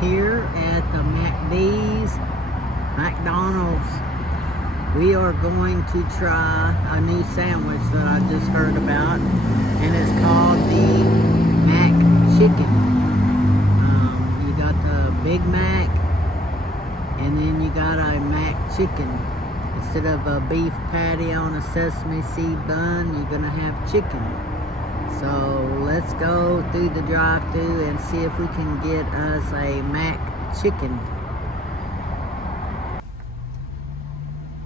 here at the McDonald's. We are going to try a new sandwich that I just heard about, and it's called the Mac Chicken. You got the Big Mac, and then you got a Mac Chicken. Instead of a beef patty on a sesame seed bun, you're gonna have chicken. So let's go through the drive-thru and see if we can get us a Mac Chicken.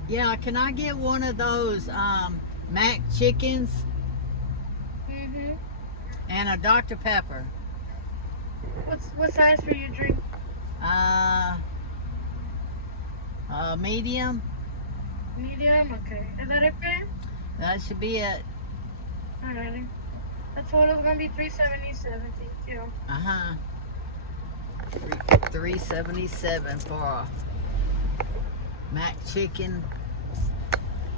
Yeah, can I get one of those Mac Chickens? Mm-hmm. And a Dr. Pepper. What size for your drink? Medium. Medium? Okay. Is that it, man? That should be it. Alrighty. The total is gonna be $3.77. Thank you. Uh-huh. $3.77 for a Mac Chicken.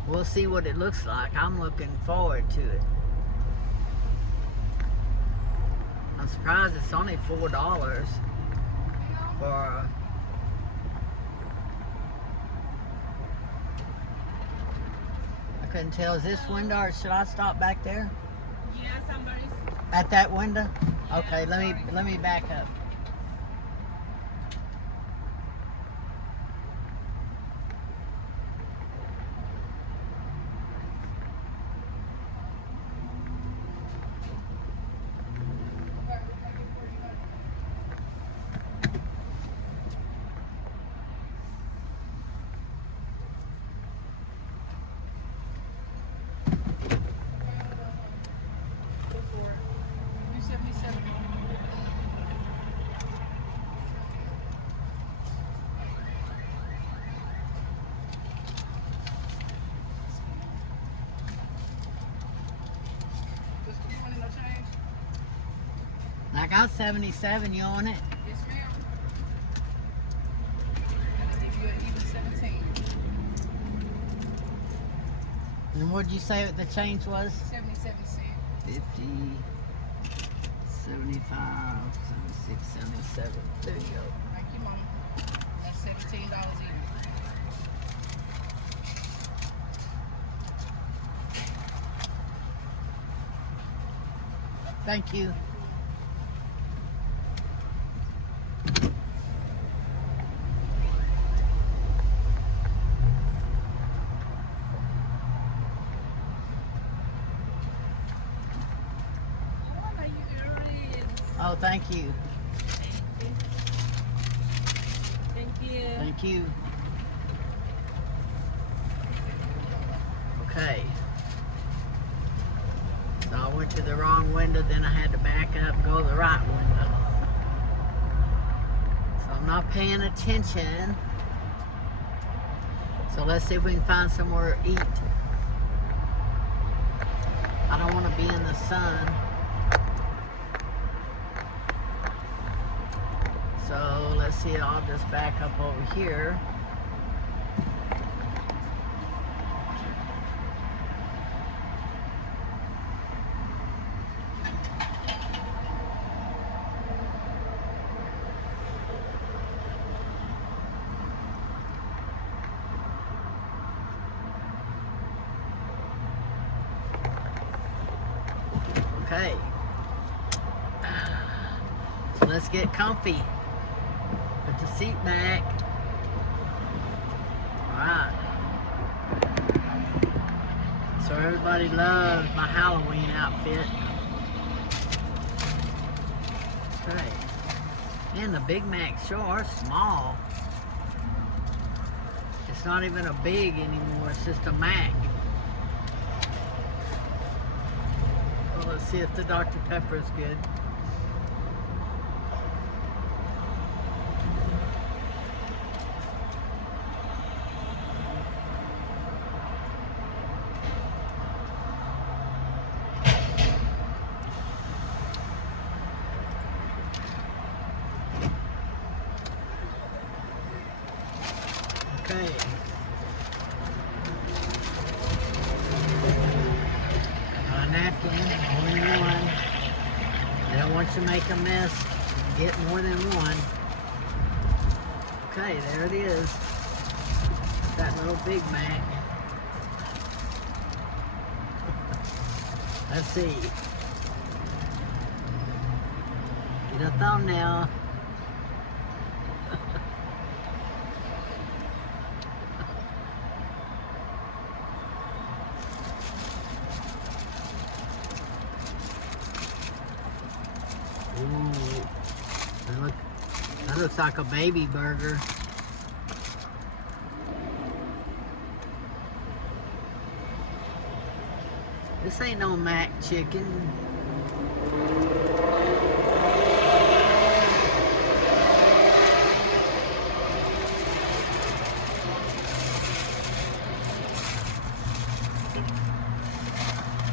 We'll see what it looks like. I'm looking forward to it. I'm surprised it's only $4 for a... I couldn't tell. Is this window, or should I stop back there? Yeah, somebody's. At that window? Yeah, Okay, let me back up. I got 77. You on it? Yes, ma'am. And I'll give you an even 17. And what did you say the change was? 77 cents. 50, 75, 76, 77. There you go. Thank you, Mama. That's $17 even. Thank you. Oh, thank you. Thank you. Thank you. Okay. So I went to the wrong window, then I had to back up and go to the right window. So I'm not paying attention. So let's see if we can find somewhere to eat. I don't want to be in the sun. So let's see, I'll just back up over here. Okay. So let's get comfy. Put the seat back. Alright. So everybody loves my Halloween outfit. Okay. And the Big Macs sure are small. It's not even a big anymore, it's just a Mac. Well, let's see if the Dr. Pepper is good. Okay. A napkin, only one. They don't want you to make a mess. Get more than one. Okay, there it is. That little Big Mac. Let's see. Get a thumbnail. Ooh, that looks like a baby burger. This ain't no Mac chicken.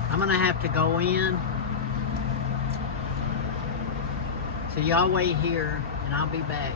I'm gonna have to go in. So y'all wait here and I'll be back.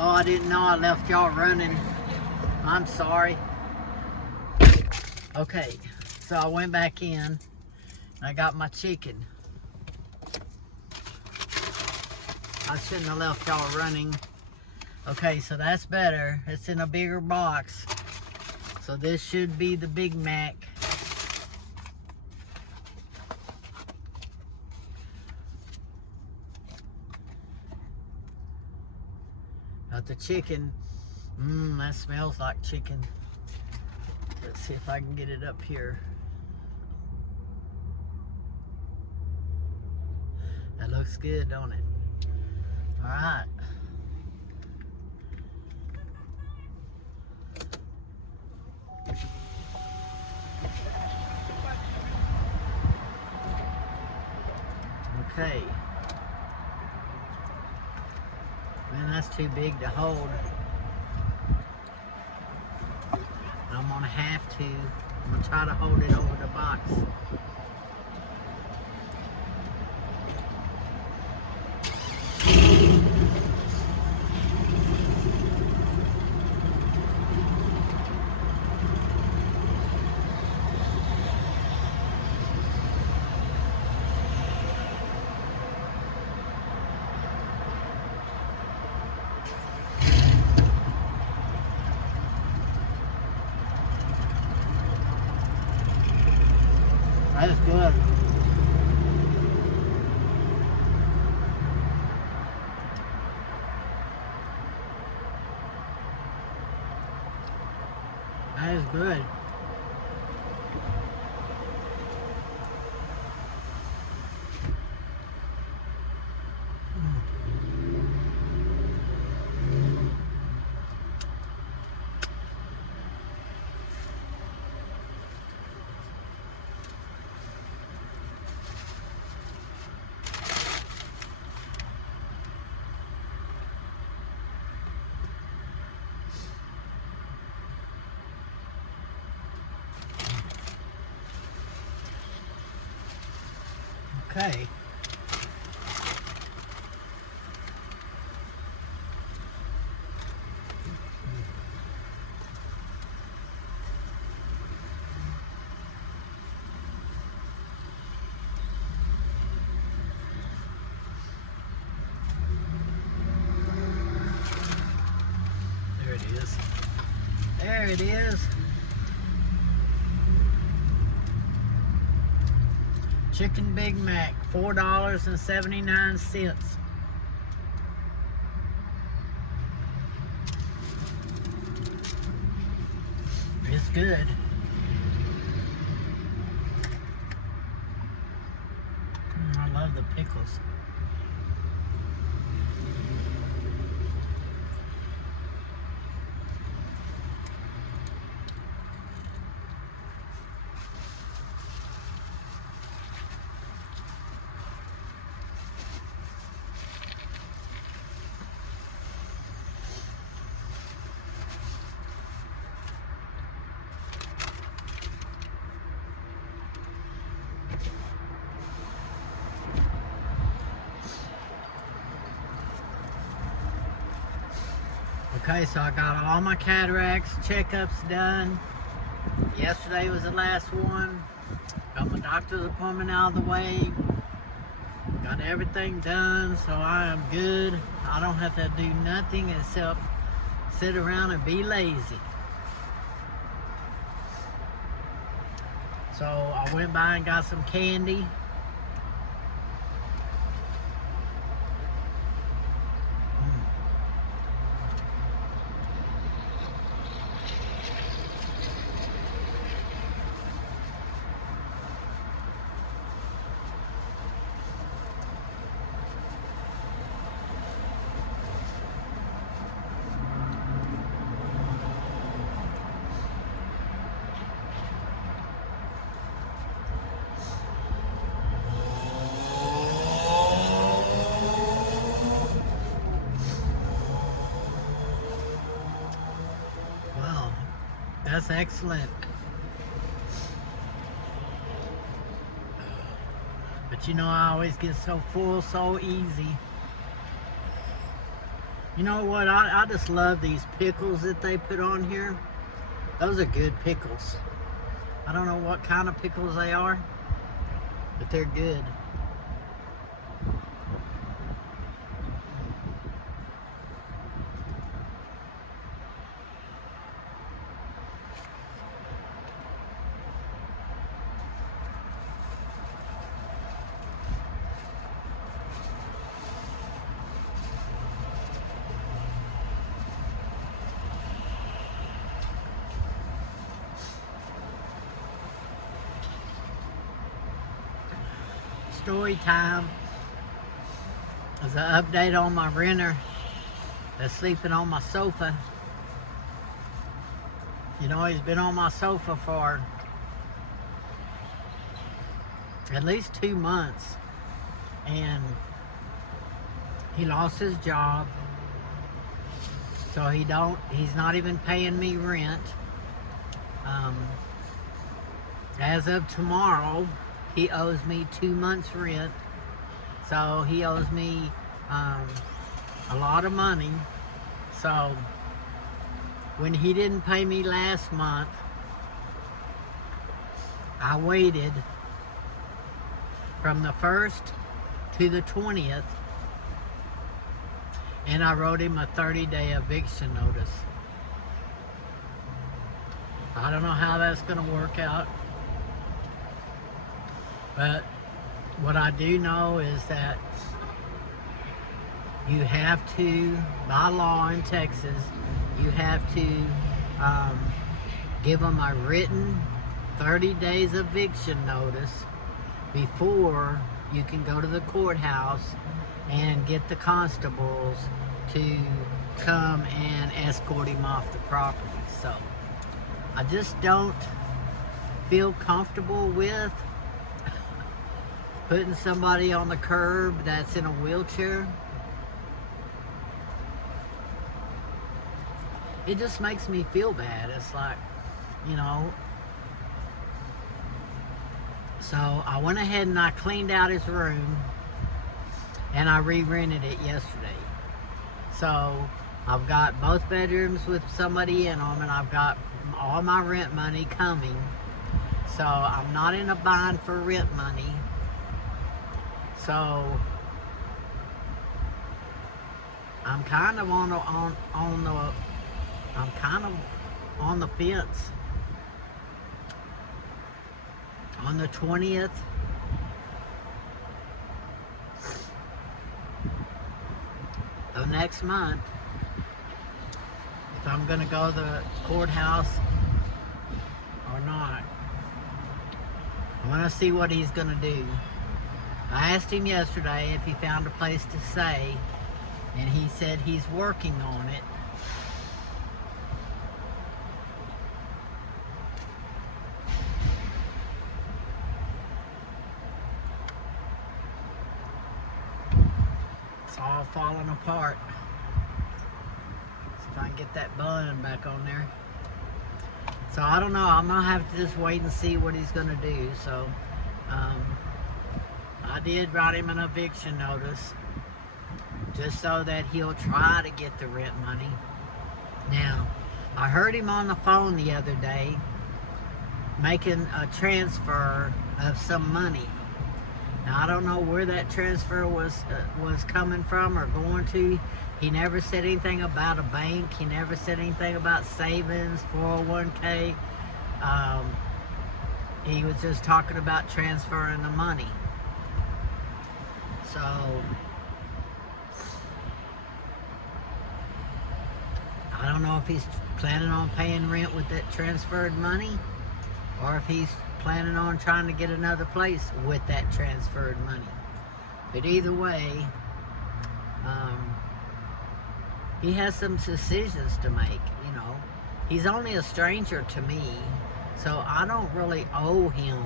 Oh, I didn't know I left y'all running. I'm sorry. Okay, so I went back in. I got my chicken. I shouldn't have left y'all running. Okay, so that's better. It's in a bigger box. So this should be the Big Mac. Got the chicken. That smells like chicken. Let's see if I can get it up here. That looks good, don't it? All right. Okay. Man, that's too big to hold. I'm gonna have to. I'm gonna try to hold it over the box. That is good. That is good. Okay. There it is. There it is. Chicken Big Mac, $4.79. It's good. I love the pickles. Okay, so I got all my cataracts checkups done. Yesterday was the last one. Got my doctor's appointment out of the way. Got everything done, so I am good. I don't have to do nothing except sit around and be lazy. So I went by and got some candy. That's excellent. But you know, I always get so full so easy. You know what? I just love these pickles that they put on here. Those are good pickles. I don't know what kind of pickles they are, but they're good. Story time. There's an update on my renter that's sleeping on my sofa. You know, he's been on my sofa for at least 2 months, and he lost his job, so he's not even paying me rent. As of tomorrow, he owes me 2 months rent, so he owes me a lot of money. So when he didn't pay me last month, I waited from the 1st to the 20th, and I wrote him a 30-day eviction notice. I don't know how that's going to work out, but what I do know is that you have to, by law in Texas, you have to give them a written 30 days eviction notice before you can go to the courthouse and get the constables to come and escort him off the property. So I just don't feel comfortable with putting somebody on the curb that's in a wheelchair. It just makes me feel bad. It's like, you know. So I went ahead and I cleaned out his room, and I re-rented it yesterday. So I've got both bedrooms with somebody in them, and I've got all my rent money coming. So I'm not in a bind for rent money. So I'm kind of on the fence. On the 20th, of next month, if I'm going to go to the courthouse or not. I want to see what he's going to do. I asked him yesterday if he found a place to stay, and he said he's working on it. It's all falling apart. See if I can get that bun back on there. So I don't know. I'm going to have to just wait and see what he's going to do. So, I did write him an eviction notice just so that he'll try to get the rent money. Now, I heard him on the phone the other day making a transfer of some money. Now, I don't know where that transfer was coming from or going to. He never said anything about a bank. He never said anything about savings, 401k. He was just talking about transferring the money. So I don't know if he's planning on paying rent with that transferred money, or if he's planning on trying to get another place with that transferred money. But either way, he has some decisions to make, you know. He's only a stranger to me, so I don't really owe him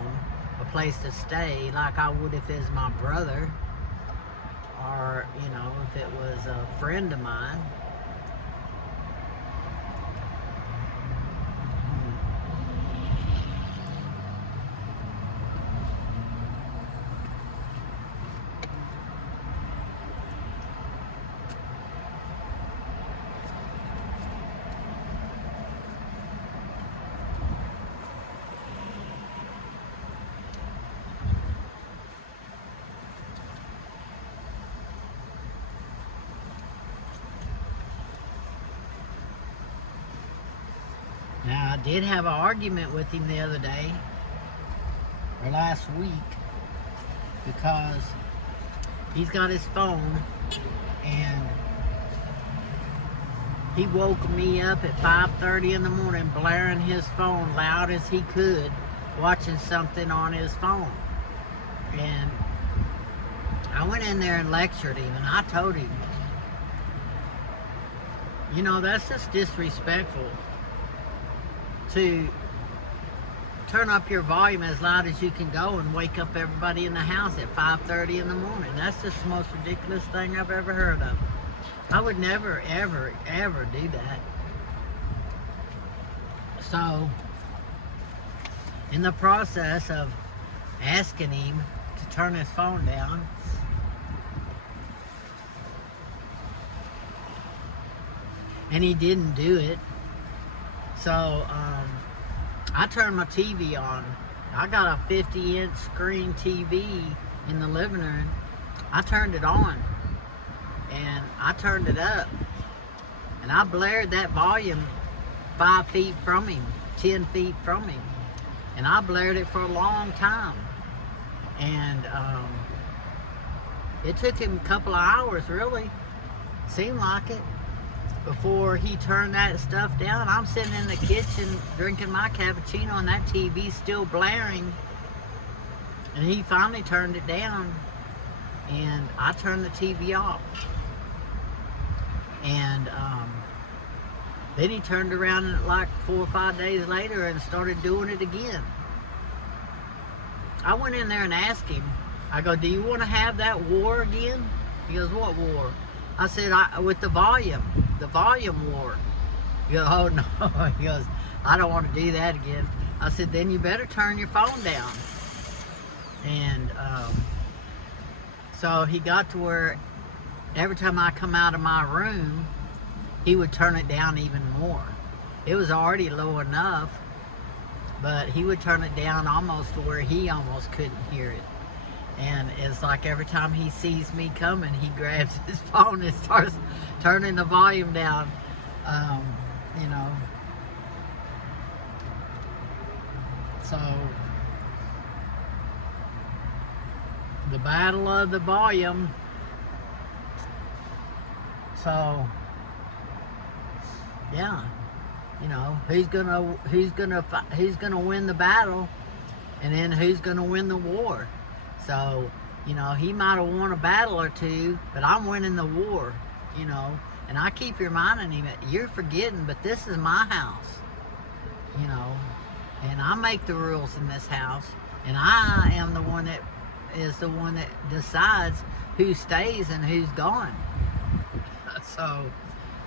a place to stay like I would if it's my brother, or, you know, if it was a friend of mine. I did have an argument with him the other day, or last week, because he's got his phone and he woke me up at 5:30 in the morning blaring his phone loud as he could, watching something on his phone. And I went in there and lectured him, and I told him, you know, that's just disrespectful to turn up your volume as loud as you can go and wake up everybody in the house at 5:30 in the morning. That's just the most ridiculous thing I've ever heard of. I would never, ever, ever do that. So, in the process of asking him to turn his phone down, and he didn't do it, so I turned my TV on. I got a 50-inch screen TV in the living room. I turned it on, and I turned it up, and I blared that volume 5 feet from him, 10 feet from him, and I blared it for a long time. And it took him a couple of hours, really, seemed like it, before he turned that stuff down. I'm sitting in the kitchen drinking my cappuccino and that TV's still blaring, and he finally turned it down, and I turned the TV off. And then he turned around like 4 or 5 days later and started doing it again. I went in there and asked him, I go, do you want to have that war again? He goes, what war? I said, with the volume war. He goes, oh no. He goes, I don't want to do that again. I said, then you better turn your phone down. And so he got to where every time I come out of my room, he would turn it down even more. It was already low enough, but he would turn it down almost to where he almost couldn't hear it. And it's like every time he sees me coming, he grabs his phone and starts turning the volume down, you know. So, the battle of the volume. So, yeah, you know, who's gonna win the battle, and then who's gonna win the war? So, you know, he might have won a battle or two, but I'm winning the war, you know. And I keep reminding him that you're forgetting, but this is my house, you know, and I make the rules in this house, and I am the one that decides who stays and who's gone. So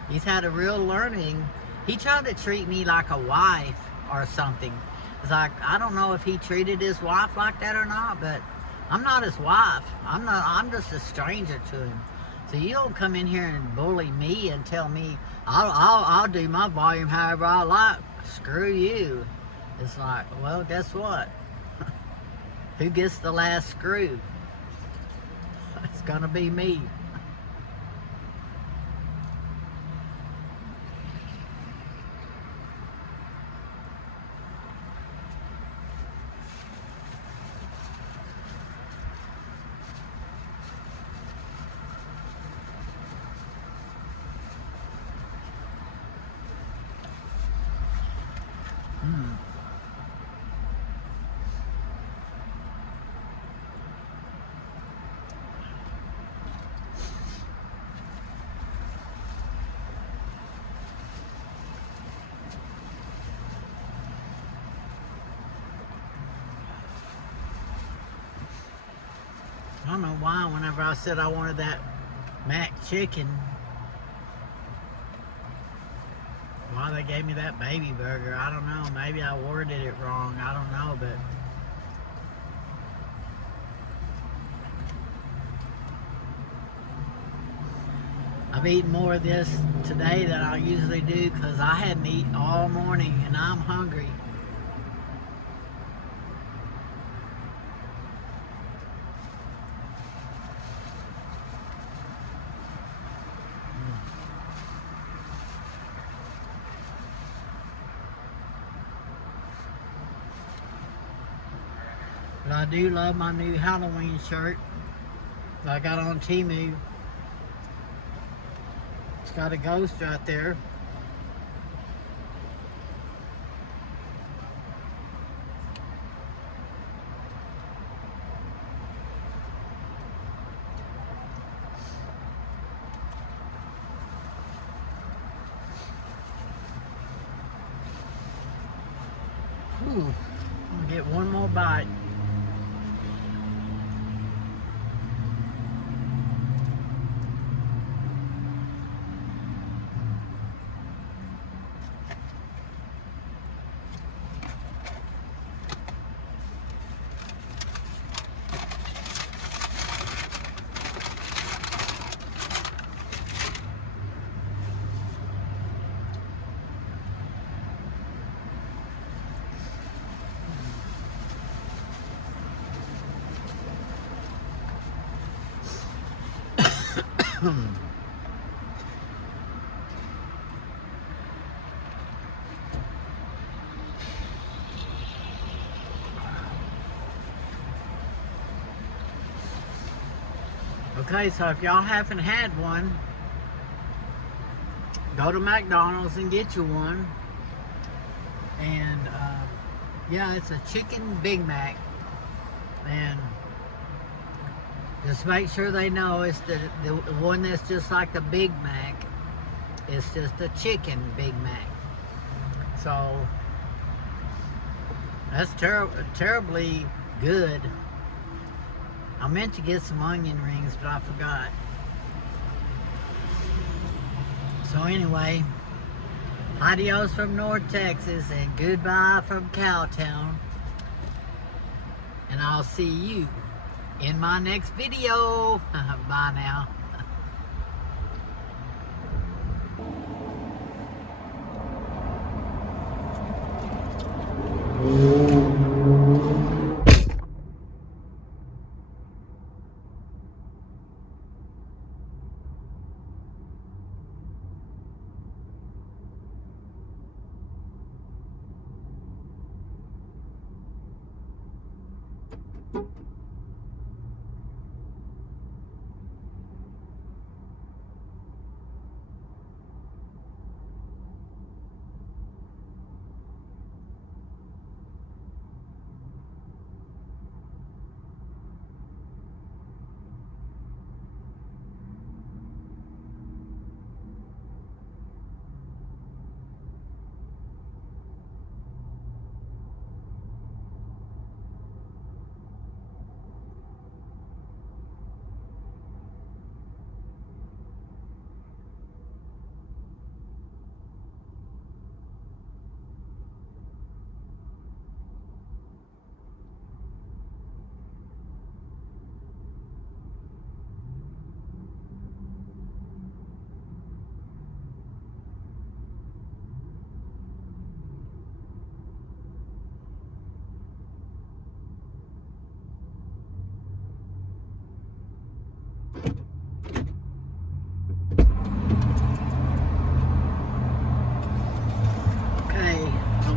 he's had a real learning. He tried to treat me like a wife or something. It's like, I don't know if he treated his wife like that or not, but I'm not his wife. I'm just a stranger to him. So you don't come in here and bully me and tell me I'll do my volume however I like. Screw you. It's like, well, guess what? Who gets the last screw? It's gonna be me. I don't know why whenever I said I wanted that mac chicken, why they gave me that baby burger. I don't know. Maybe I worded it wrong. I don't know, but I've eaten more of this today than I usually do because I hadn't eaten all morning and I'm hungry. I do love my new Halloween shirt that I got on Temu. It's got a ghost right there. Ooh, I'm gonna get one more bite. Okay, so if y'all haven't had one, go to McDonald's and get you one. And yeah, it's a chicken Big Mac. And just make sure they know it's the one that's just like the Big Mac. It's just a chicken Big Mac. So that's terribly good. I meant to get some onion rings, but I forgot. So anyway, adios from North Texas and goodbye from Cowtown. And I'll see you in my next video. Bye now.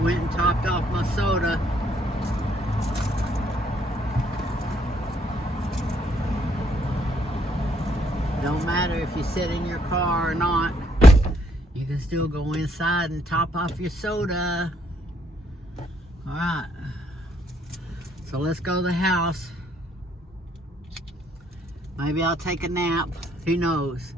Went and topped off my soda. Don't matter if you sit in your car or not, you can still go inside and top off your soda. Alright, so let's go to the house. Maybe I'll take a nap, who knows.